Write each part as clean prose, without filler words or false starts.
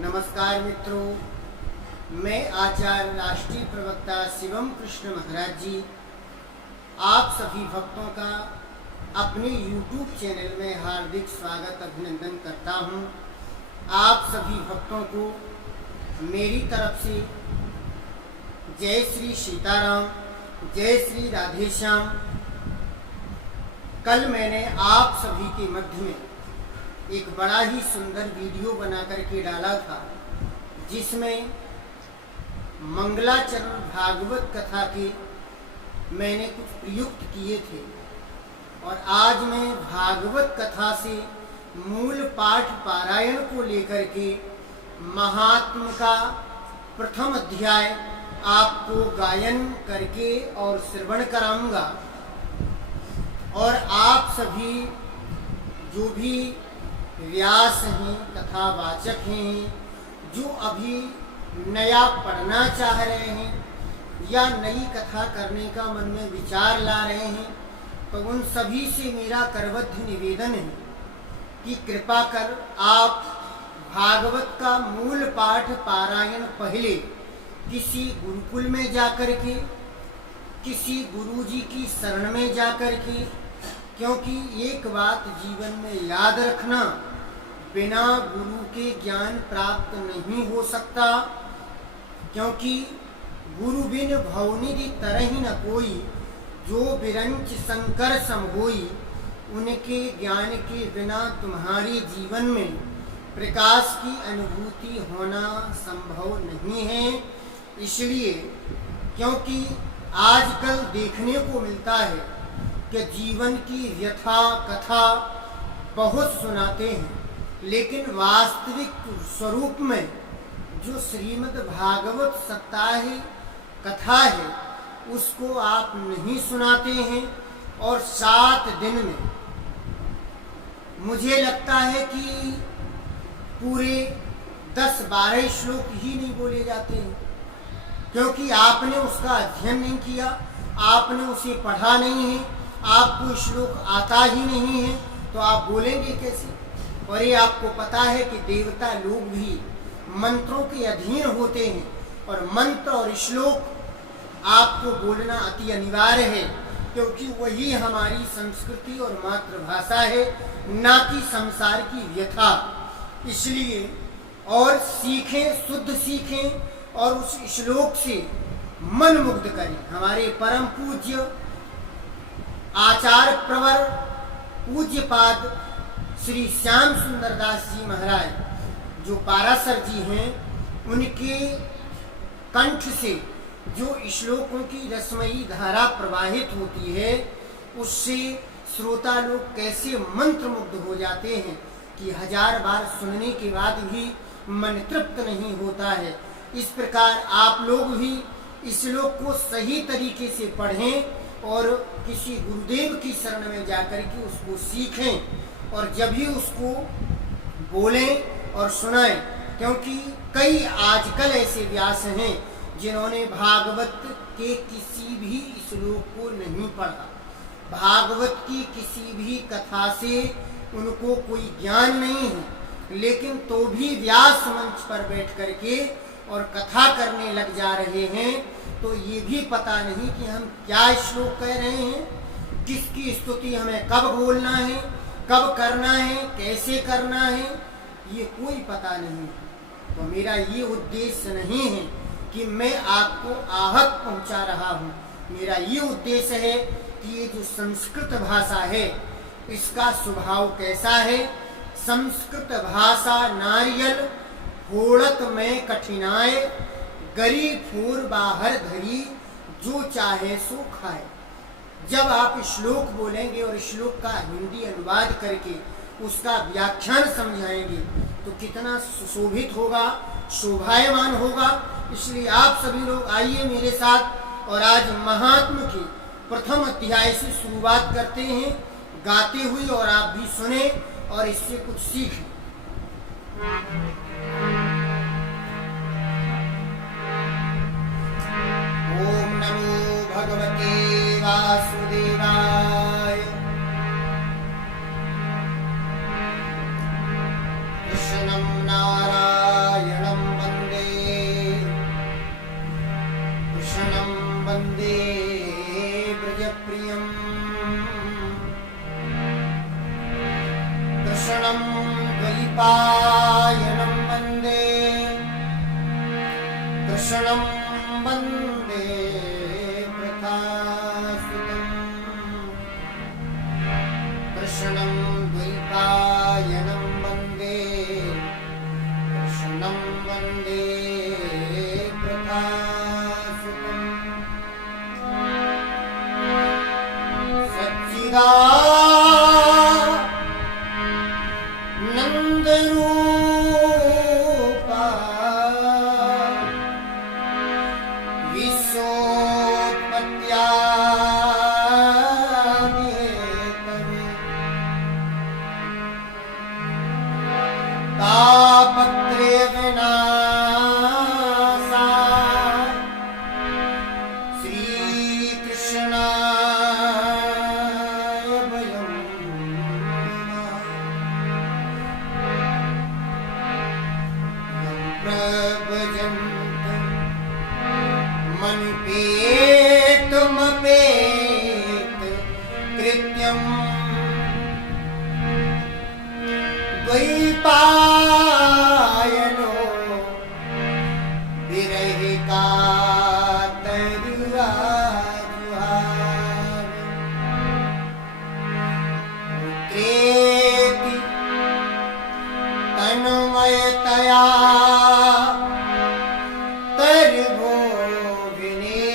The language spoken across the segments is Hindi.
नमस्कार मित्रों, मैं आचार्य राष्ट्रीय प्रवक्ता शिवम कृष्ण महाराज जी आप सभी भक्तों का अपने YouTube चैनल में हार्दिक स्वागत अभिनंदन करता हूं। आप सभी भक्तों को मेरी तरफ से जय श्री सीताराम, जय श्री राधेश्याम। कल मैंने आप सभी के मध्य में एक बड़ा ही सुंदर वीडियो बना करके डाला था, जिसमें मंगलाचरण भागवत कथा के मैंने कुछ प्रयुक्त किए थे। और आज मैं भागवत कथा से मूल पाठ पारायण को लेकर के महात्म का प्रथम अध्याय आपको गायन करके और श्रवण कराऊंगा। और आप सभी जो भी व्यास हैं, कथावाचक हैं, जो अभी नया पढ़ना चाह रहे हैं या नई कथा करने का मन में विचार ला रहे हैं, तो उन सभी से मेरा करबद्ध निवेदन है कि कृपा कर आप भागवत का मूल पाठ पारायण पहले किसी गुरुकुल में जाकर के, किसी गुरुजी की शरण में जाकर के, क्योंकि एक बात जीवन में याद रखना, बिना गुरु के ज्ञान प्राप्त नहीं हो सकता। क्योंकि गुरु बिन भवनिधि तरहि न कोई, जो बिरंच शंकर सम होई। उनके ज्ञान के बिना तुम्हारे जीवन में प्रकाश की अनुभूति होना संभव नहीं है। इसलिए क्योंकि आजकल देखने को मिलता है कि जीवन की व्यथा कथा बहुत सुनाते हैं, लेकिन वास्तविक स्वरूप में जो श्रीमद् भागवत सप्ताह कथा है उसको आप नहीं सुनाते हैं। और 7 दिन में मुझे लगता है कि पूरे 10-12 श्लोक ही नहीं बोले जाते हैं, क्योंकि आपने उसका अध्ययन नहीं किया, आपने उसे पढ़ा नहीं है, आपको श्लोक आता ही नहीं है, तो आप बोलेंगे कैसे। और ये आपको पता है कि देवता लोग भी मंत्रों के अधीन होते हैं, और मंत्र और श्लोक आपको बोलना अति अनिवार्य है, क्योंकि वही हमारी संस्कृति और मातृभाषा है, ना कि संसार की व्यथा। इसलिए और सीखें, शुद्ध सीखें और उस श्लोक से मन मुग्ध करें। हमारे परम पूज्य आचार्य प्रवर पूज्यपाद श्री श्याम सुंदर दास जी महाराज जो पाराशर जी हैं, उनके कंठ से जो श्लोकों की रसमयी धारा प्रवाहित होती है, उससे श्रोता लोग कैसे मंत्र मुग्ध हो जाते हैं कि 1000 बार सुनने के बाद भी मन तृप्त नहीं होता है। इस प्रकार आप लोग भी इस श्लोक को सही तरीके से पढ़ें और किसी गुरुदेव की शरण में जाकर के उसको सीखें, और जब भी उसको बोलें और सुनाएं। क्योंकि कई आजकल ऐसे व्यास हैं जिन्होंने भागवत के किसी भी श्लोक को नहीं पढ़ा, भागवत की किसी भी कथा से उनको कोई ज्ञान नहीं है, लेकिन तो भी व्यास मंच पर बैठ करके और कथा करने लग जा रहे हैं। तो ये भी पता नहीं कि हम क्या श्लोक कह रहे हैं, किसकी स्तुति हमें कब बोलना है, कब करना है, कैसे करना है, ये कोई पता नहीं। तो मेरा ये उद्देश्य नहीं है कि मैं आपको आहत पहुंचा रहा हूँ। मेरा ये उद्देश्य है कि ये जो संस्कृत भाषा है इसका स्वभाव कैसा है। संस्कृत भाषा नारियल फोड़त में कठिनाई, गरी फूर बाहर धरी, जो चाहे सो खाए। जब आप श्लोक बोलेंगे और श्लोक का हिंदी अनुवाद करके उसका व्याख्यान समझाएंगे तो कितना सुशोभित होगा, शोभायमान होगा। इसलिए आप सभी लोग आइए मेरे साथ और आज महात्म के प्रथम अध्याय से शुरुआत करते हैं गाते हुए, और आप भी सुने और इससे कुछ सीखें। ओम नमो भगवते वासुदेवाय। कृष्णं नारायण कृष्णं वन्दे वृथासुतं कृष्णं द्वैपायनं वन्दे कृष्णं वन्दे वृथासुतं सच्चिदानन्दरूपा विश्वोत्पत्त्यादिहेतवे तापत्रय विनाशाय श्रीकृष्णाय वयं प्रभजन्तं मनुपेतमपेत कृत्यम् द्वैपायनो विरहि कातरुआजुहार पुत्रेति तन्मयतया तर्वो विनेदुस्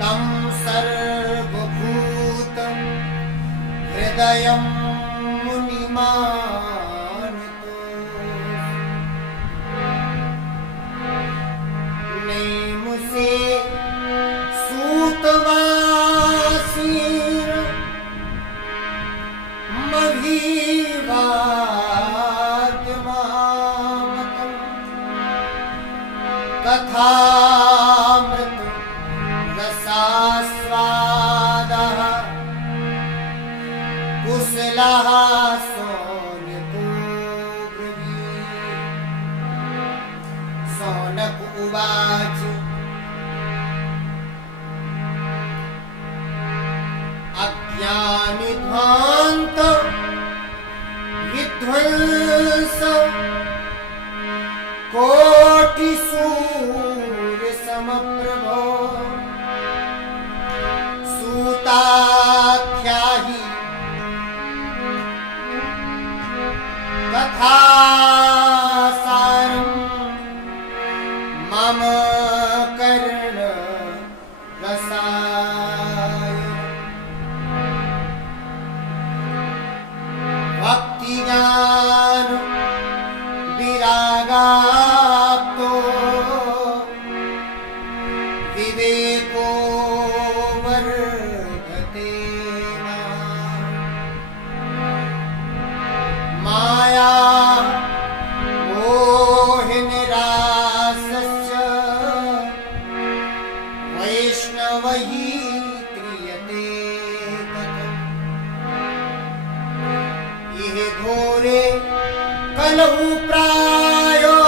तं सर्वभूतं हृदयं मुनिमानतो नेमुसे सूतवासीर मभीवाद्यमामतं कथामृत रसास्वादः कुशलः सौनको ब्रवीत् सौनक उवाच अज्ञानिध्वान्त विध्वंस कोटिसूर्यसमप्रभो सूताख्याहि कथासारं मम कर्णरसाय भक्तिज्ञान विरागाप्तो विवेको वर्धते माया मोहनिरासस्य वैष्णवैः क्रियते तत् इह घोरे कलहु प्रायो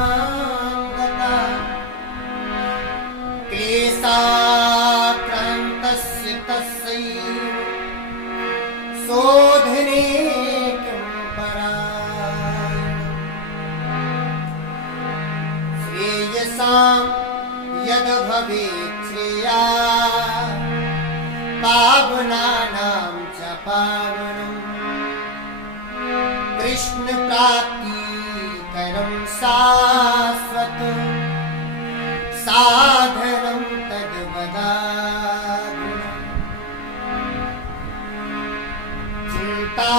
जीवस्यासुरताङ्गता क्लेशाक्रान्तस्य तस्यैव शोधने किं परायणम् श्रेयसां यद् भवेत् श्रेया पावनानां च पावनम् कृष्ण प्राप्तिकरं शाश्वत साधनं तद्वदामि चिन्ता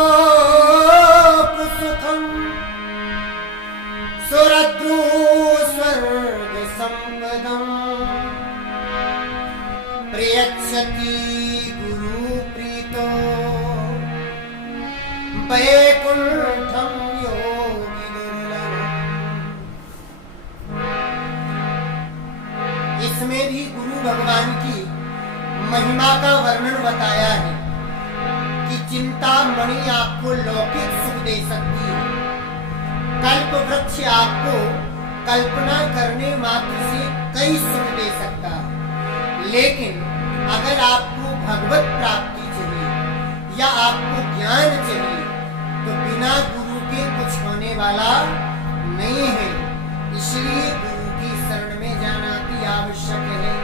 मणिर्लोक सुखं सुरद्रु स्वर्ग संपदम् प्रयच्छति गुरुप्रीतो वैकुण्ठं योगी दुर्लभम्। इसमें भी गुरु भगवान की महिमा का वर्णन बताया है कि चिंता मणि आपको लौकिक सुख दे सकती है, कल्प वृक्ष आपको कल्पना करने मात्र से कई सुख दे सकता है, लेकिन अगर आपको भगवत प्राप्ति चाहिए या आपको ज्ञान चाहिए तो बिना गुरु के कुछ होने वाला नहीं है। इसलिए गुरु की शरण में जाना भी आवश्यक है।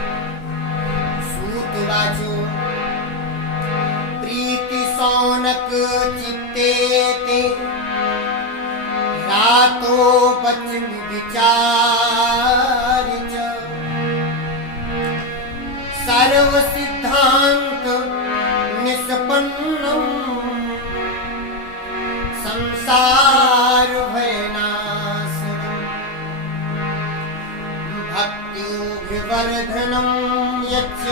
सूत वाचो प्रीति सौनक चित्ते ते रातो बचन विचार सर्व सिद्धांत निष्पन्नम संसार भयनाशनम भक्त्योभिवर्धनम यच्च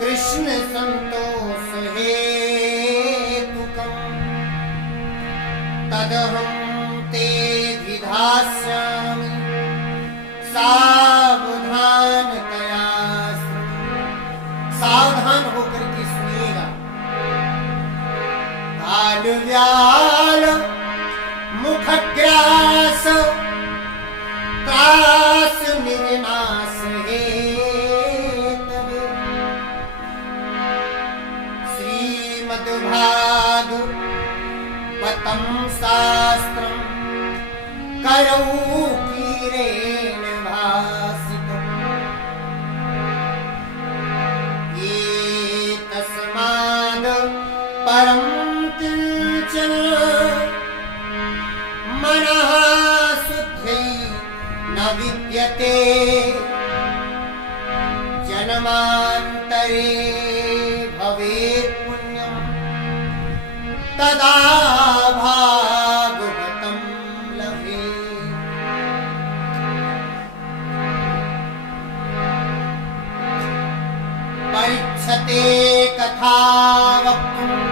कृष्ण संतोष हेतुकम तदहं ते विधास्यामि सावधानतया। सावधान होकर के सुनिएगा। काल व्याल मुखग्रास त्रास निर्नाश हेतवे श्रीमद्भागवतं शास्त्रं करौ कीरेण भासितम् एतस्माद् परं किञ्चन मनः शुद्ध्यै न विद्यते जन्मान्तरे भवेत् पुण्यं तदा भागवतं लभेत्। परीक्षते कथा वक्तुम्।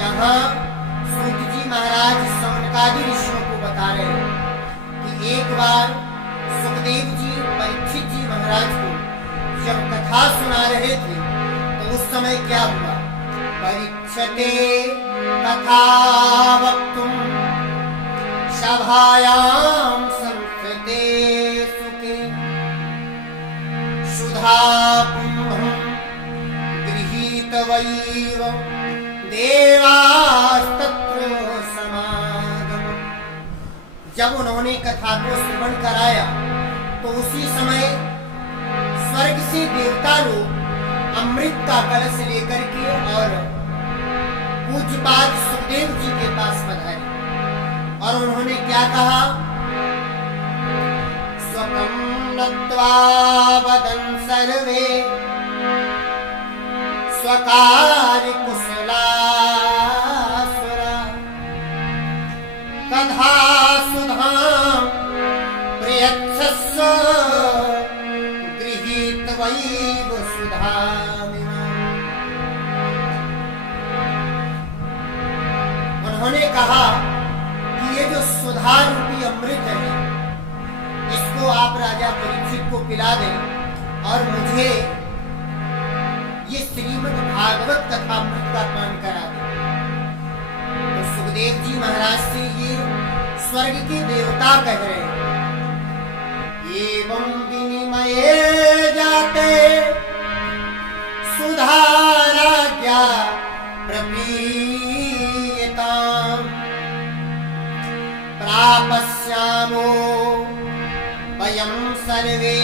यहाँ सूत जी महाराज सौनकादि ऋषियों को बता रहे हैं कि एक बार सुखदेव जी परीक्षित जी महाराज को जब कथा सुना रहे थे तो उस समय क्या हुआ। परीक्षते कथा वक्तुम् सभायां संस्कृते सुखे सुधाकुम्भं गृहीतवैव देवास्तत्र समागमम्। जब उन्होंने कथा को श्रवण कराया तो उसी समय स्वर्ग से देवता लोग अमृत का कलश लेकर के और पूज्यपाद सुखदेव जी के पास पधारे और उन्होंने क्या कहा। स्वकं नत्वा वदन् सर्वे स्वकार्य कुशलासुरा कथा सुधां प्रयच्छस्व गृहीत्वैव सुधामिमाम्। उन्होंने कहा कि ये जो सुधा रूपी अमृत है इसको आप राजा परीक्षित को पिला दें और मुझे ये श्रीमद् भागवत कथामृत का पान करा दें। तो सुखदेव जी महाराज से ये स्वर्ग के देवता कह रहे हैं। एवं विनिमये जाते सुधाराज्ञा प्रपीयताम् प्रापस्यामो वयं सर्वे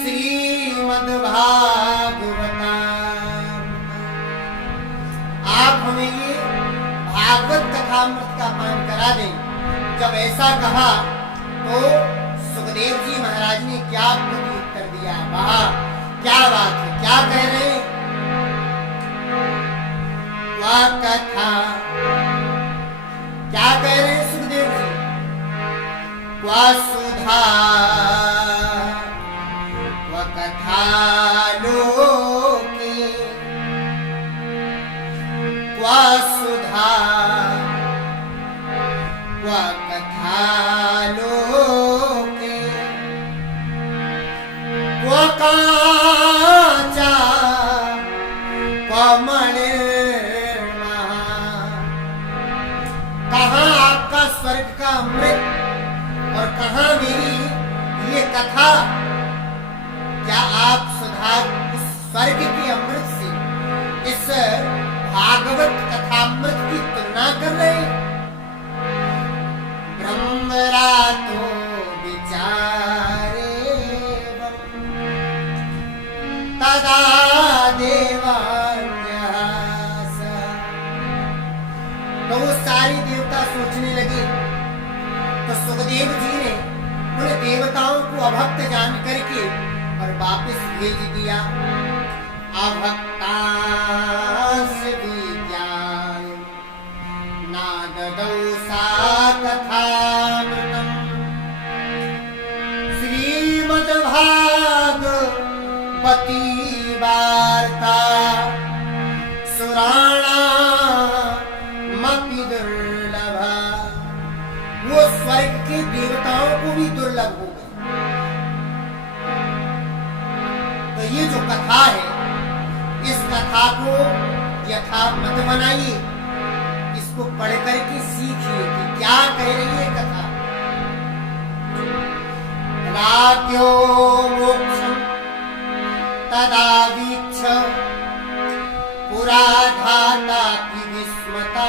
श्रीमद्भागवताम्। आप हमें ये भागवत कथामृत का पान करा दें। जब ऐसा कहा तो सुखदेव जी महाराज ने क्या उत्तर दिया। वाह क्या बात है, क्या कह रहे हैं। वह कथा क्या कह रहे हैं सुखदेव जी। वह सुधा वह कथा लोके वह सुधा वह कथा लोके वह कांचा कमणिर्मा। कहाँ आपका स्वर्ग का अमृत और कहाँ मेरी ये कथा। देव जी ने उन देवताओं को अभक्त जान करके और वापस भेज दिया। अभक्तांस विज्ञान नाददौ सा कथामृतम् श्रीमद्भागवती वार्ता सुराणामपि दुर्लभा। वो स्वर्ग के देवताओं को भी दुर्लभ हो गई। तो ये जो कथा है, इस कथा को यथा मत बनाइए, इसको पढ़ करके सीखिए कि क्या कह रही है कथा। राज्यो मोक्षं तदा वीक्ष पुरा धातापि विस्मता।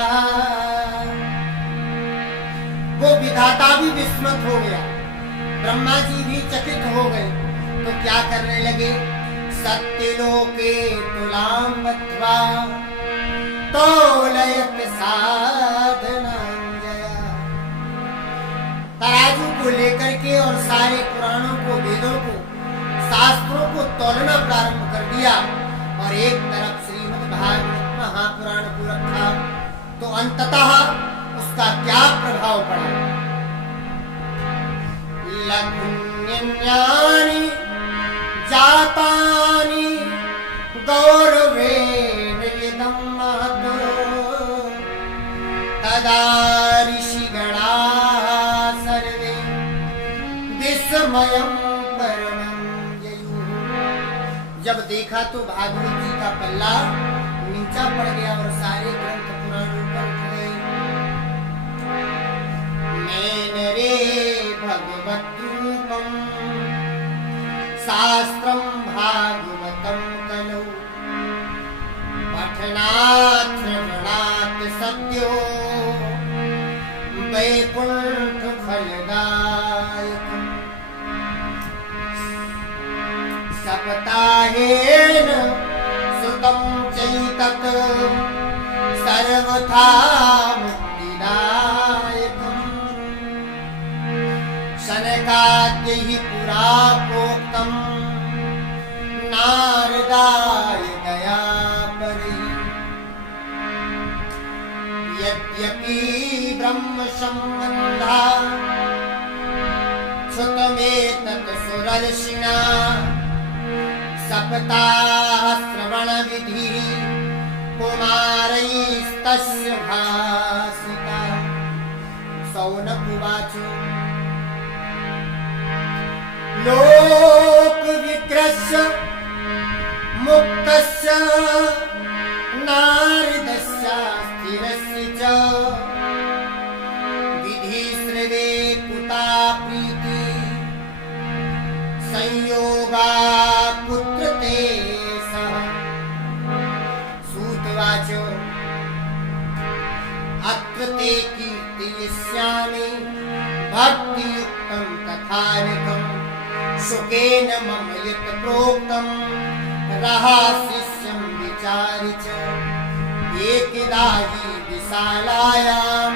वो विधाता भी विस्मत हो गया, ब्रह्मा जी भी चकित हो गए। तो क्या करने लगे? सत्यलोके तुलां बद्ध्वा तोलयत साधनांजया। तराजू को लेकर के और सारे पुराणों को, वेदों को, शास्त्रों को तोलना प्रारंभ कर दिया और एक तरफ श्रीमद् भागवत महापुराण को रखा। तो अंततः उसका क्या प्रभाव पड़ा? लघुन्यन्यानि जातानि गौरवेण इदं महत् तदा ऋषिगणाः सर्वे विस्मयं परमं ययुः। जब देखा तो भागवत जी का पल्ला नीचा पड़ गया और सारे ग्रंथ पुराण ऊपर उठ गए। मेनरे भगवद्रूपम् शास्त्रं भागवतं कलौ पठनात् श्रवणात् सद्यो वैकुण्ठ फलदायकम्। सप्ताहेन सुतं चैतत् सर्वथा मुक्तिदायकम्। शनकाद्यैः पुरा प्रोक्तम् नारदाय दयापरैः। यद्यपि ब्रह्म सम्बन्धा श्रुतमेतत् सुरर्षिणा सप्ताह श्रवण विधि कुमारैस्तस्य भासिता। सौनक उवाच लोक विग्रस्य मुक्तस्य नारदस्य स्थिरस्य च विधि श्रवे कुता प्रीति संयोगा पुत्र ते सह। सूतवाच अत्र ते कीर्तयिष्यामि भक्तियुक्तं कथानकम् शुकेन मम यत् प्रोक्तं रहस्यं विचारि च। एकदा हि विशालायां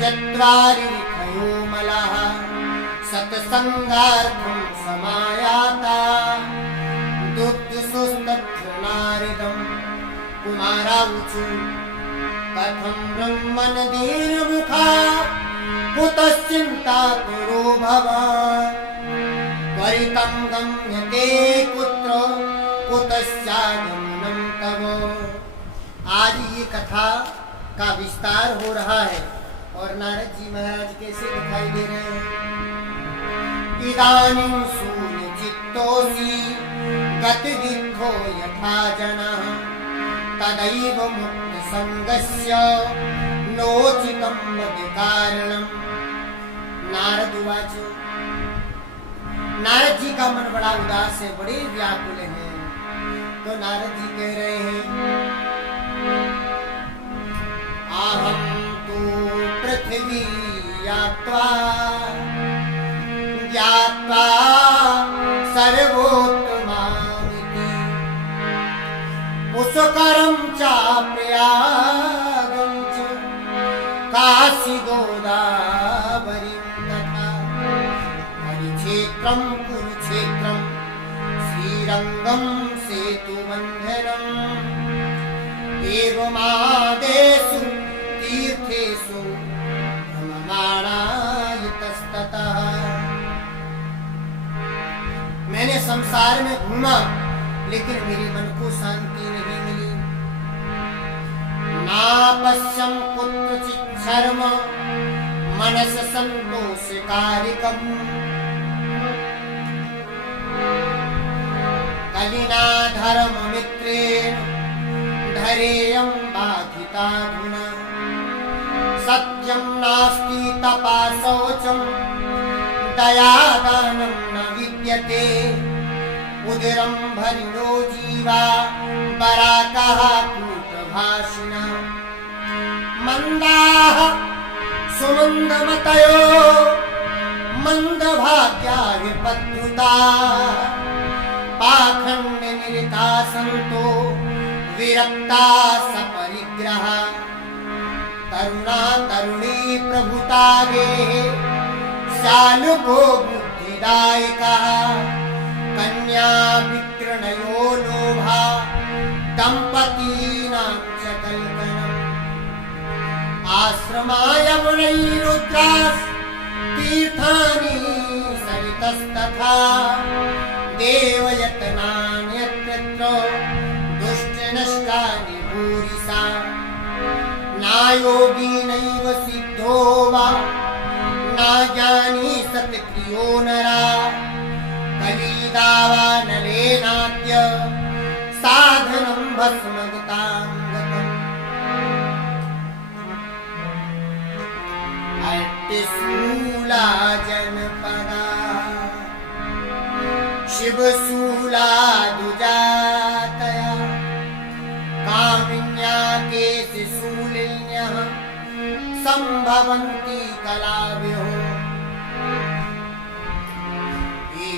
चत्वारि ऋषयो मलाः सत्सङ्गार्थं समायाता। दुःखसुस्तत्र नारदं कुमारावुचु कथं ब्रह्मणदीर्मुखा कुतश्चिन्ता कुरु भवान्। त्वरितं गम्यते कुत्र कुतश्चागमनं तव। आज ये कथा का विस्तार हो रहा है और नारद जी महाराज कैसे दिखाई दे रहे हैं। इदानीं सूर्यचित्तोऽसि गतिविद्धो यथा जनः तदैव मुक्तसङ्गस्य नोचितं मद्कारणम्। नारद उवाच। नारद जी का मन बड़ा उदास है, बड़े व्याकुल हैं। तो नारद जी कह रहे हैं अहं तु पृथ्वी यात्वा ज्ञात्वा सर्वोत्तमामिति पुष्करं चाप्रयागं च काशी गोदावरीं तथा। क्षेत्रं कुरुक्षेत्रं श्रीरङ्गं सेतुबन्धनम् एवमादेषु तीर्थेषु भ्रममाणायतस्ततः। मैंने संसार में घूमा लेकिन मेरे मन को शांति नहीं मिली। नापश्यं कुत्रचित् शर्म मनस संतोषकारिकम् कलिना धर्ममित्रेण धरेयं बाधिताधुना। सत्यं नास्ति तपा शौचं दयादानं न विद्यते। उदरं भरिणो जीवा बराकः कूटभाषिणः। मन्दाः सुमन्दमतयो मन्दभाग्या विपद्रुता। पाखण्डनिरता सन्तो विरक्ता सपरिग्रहा। तरुणा तरुणी प्रभुतागे शालुको बुद्धिदायकः। कन्या विक्रयणयो लोभा दम्पतीनां च कल्पनम्। आश्रमाय मुनैरुद्रास् तीर्थानि सरितस्तथा। देवयतनान्यत्र दुष्टनष्टानि भूरिशा। नायोगी नैव सिद्धो वा न ज्ञानी सत्क्रियो नरा। कलिदावा नलेनाद्य साधनं भस्मगतां गतम्। अट्टिशूला जनपदा शिवशूला दुजातया। कामिन्या केशिशूलिन्यः सम्भवन्ति कलाविदाः।